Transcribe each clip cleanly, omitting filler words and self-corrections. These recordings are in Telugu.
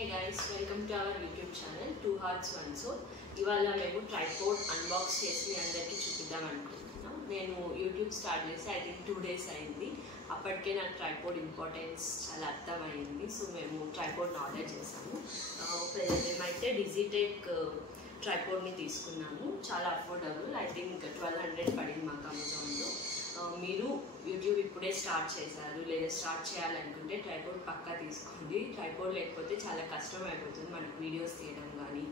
Hey guys, welcome to our YouTube channel 2 Hearts 1 Soul. ఇవాళ మేము ట్రైపోడ్ అన్బాక్స్ చేసి మీ అందరికీ చూపిద్దాం అనుకుంటున్నాం. నేను యూట్యూబ్ స్టార్ట్ చేసి ఐ థింక్ 2 days అయింది. అప్పటికే నాకు ట్రైపోడ్ ఇంపార్టెన్స్ చాలా అర్థమైంది. సో మేము ట్రైపోడ్ని ఆర్డర్ చేసాము. మేమైతే డిజిటెక్ ట్రైపోడ్ని తీసుకున్నాము. చాలా అఫోర్డబుల్, ఐ థింక్ 1200 పడింది మాకు అమెజాన్లో. మీరు యూట్యూబ్ ఇప్పుడే స్టార్ట్ చేశారు లేదా స్టార్ట్ చేయాలనుకుంటే ట్రైపోడ్ పక్కా తీసుకోండి. ట్రైపోడ్ లేకపోతే చాలా కష్టం అయిపోతుంది మనకు వీడియోస్ తీయడం కానీ.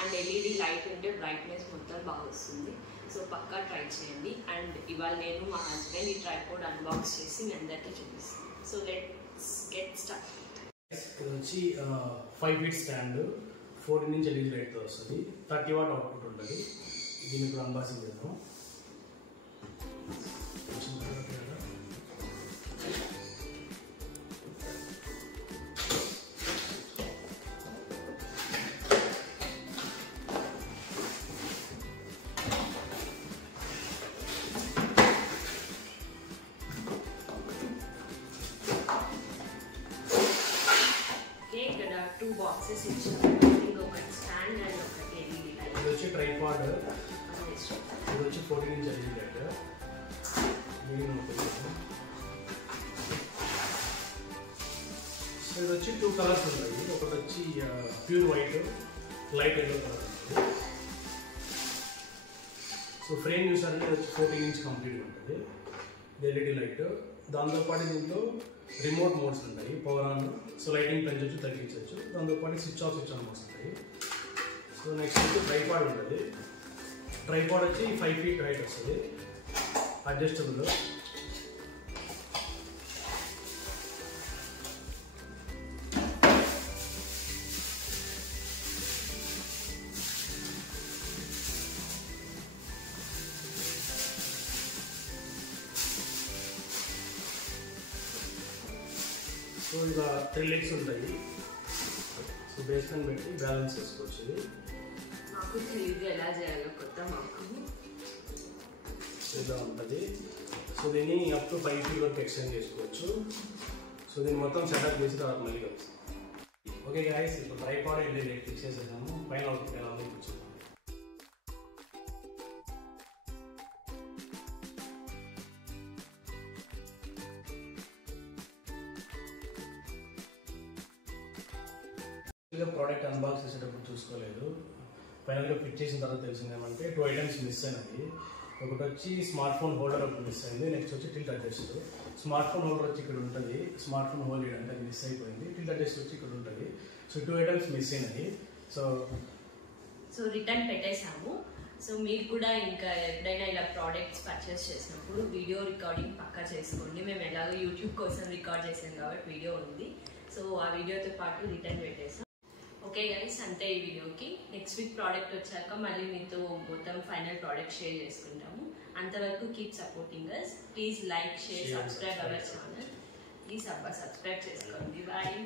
అండ్ ఎల్ఈడి లైట్ ఉంటే బ్రైట్నెస్ మొత్తం బాగా వస్తుంది. సో పక్కా ట్రై చేయండి. అండ్ ఇవాళ నేను మా హస్బెండ్ ఈ ట్రైపోడ్ అన్బాక్స్ చేసి మీ అందరికీ చూపిస్తాను. So let's get start. ఇది వచ్చి 5 feet స్టాండ్, 14 inch ఎల్ఈడి లైట్తో వస్తుంది, 30 watt అవుట్పుట్ ఉంటుంది. దీన్ని ఇప్పుడు అన్బాక్సింగ్ చేద్దాం. ఇక్కడ 2 boxes ఇచ్చారు. ఇంకొకటి స్టాండ్ అండ్ ఒకటి ఎల్ఈడి లైట్. ఇది వచ్చి ట్రైపాడ్, ఇది వచ్చి 14 inch ఎల్ఈడి లైట్. సో ఇది వచ్చి 2 కలర్స్ ఉంటాయి. ఒకటి వచ్చి pure white, light yellow colour ఉంటుంది. సో ఫ్రేమ్ చూసారంటే ఇది వచ్చి 14 inch కంప్లీట్గా ఉంటుంది. ఇది ఎల్ఈడి లైట్. దాంతోపాటు దీంట్లో రిమోట్ మోడ్స్ ఉంటాయి, పవర్ ఆన్, సో లైటింగ్ పెంచవచ్చు తగ్గించవచ్చు. దాంతోపాటు switch off switch on modes ఉంటాయి. సో నెక్స్ట్ వచ్చి ట్రైపాడ్ ఉంటుంది. ట్రైపాడ్ వచ్చి 5 feet హైట్ వస్తుంది, అడ్జస్టబుల్. సో ఇలా 3 legs ఉంటాయి. సో బేస్మెంట్ పెట్టి బ్యాలెన్స్ చేసుకోవచ్చు. ఇది మాకు తెలియదు ఎలా చేయాలో, కొత్త మాకు. ఇలా ఉంటుంది. సో దీన్ని అప్ టు 5 feet వరకు ఎక్స్టెండ్ చేసుకోవచ్చు. సో దీన్ని మొత్తం సెటప్ చేసి తర్వాత మళ్ళీ కలుస్తాం. ఓకే గాయస్, ఇప్పుడు ట్రైపాడ్ ఎల్ఈడి లైట్ ఫిక్స్ చేసేసాము. పైన అవుతుంది ఎలా ఉంది కూర్చొని. ప్రోడక్ట్ అన్బాక్స్ చేసేటప్పుడు చూసుకోలేదు. ఫైనల్గా ఫిట్ చేసిన తర్వాత తెలిసింది ఏమంటే 2 items మిస్ అయినాయి. ఒకటి వచ్చి స్మార్ట్ ఫోన్ హోల్డర్ ఒకటి మిస్ అయింది. నెక్స్ట్ వచ్చి tilt adjust. Smart phone holder వచ్చి ఇక్కడ ఉంటుంది, స్మార్ట్ ఫోన్ హోల్డర్ అంటే అది మిస్ అయిపోయింది. టిల్ట్ అడ్జస్ట్ వచ్చి ఇక్కడ ఉంటుంది. సో 2 items మిస్ అయినాయి. సో రిటర్న్ పెట్టేశాము. సో మీరు కూడా ఇంకా ఎప్పుడైనా ఇలా ప్రోడక్ట్స్ పర్చేస్ చేసినప్పుడు వీడియో రికార్డింగ్ పక్కా చేసుకోండి. మేము ఎలాగో యూట్యూబ్ కోసం రికార్డ్ చేసాం కాబట్టి వీడియో ఉంది. సో ఆ వీడియోతో పాటు రిటర్న్ పెట్టేసాం. ఓకే గైస్, అంతే ఈ వీడియోకి. నెక్స్ట్ వీక్ ప్రోడక్ట్ వచ్చాక మళ్ళీ మీతో మొత్తం ఫైనల్ ప్రోడక్ట్ షేర్ చేసుకుంటాము. అంతవరకు keep supporting us. Please like, share, subscribe our channel. Please subscribe చేసుకోండి. బాయ్.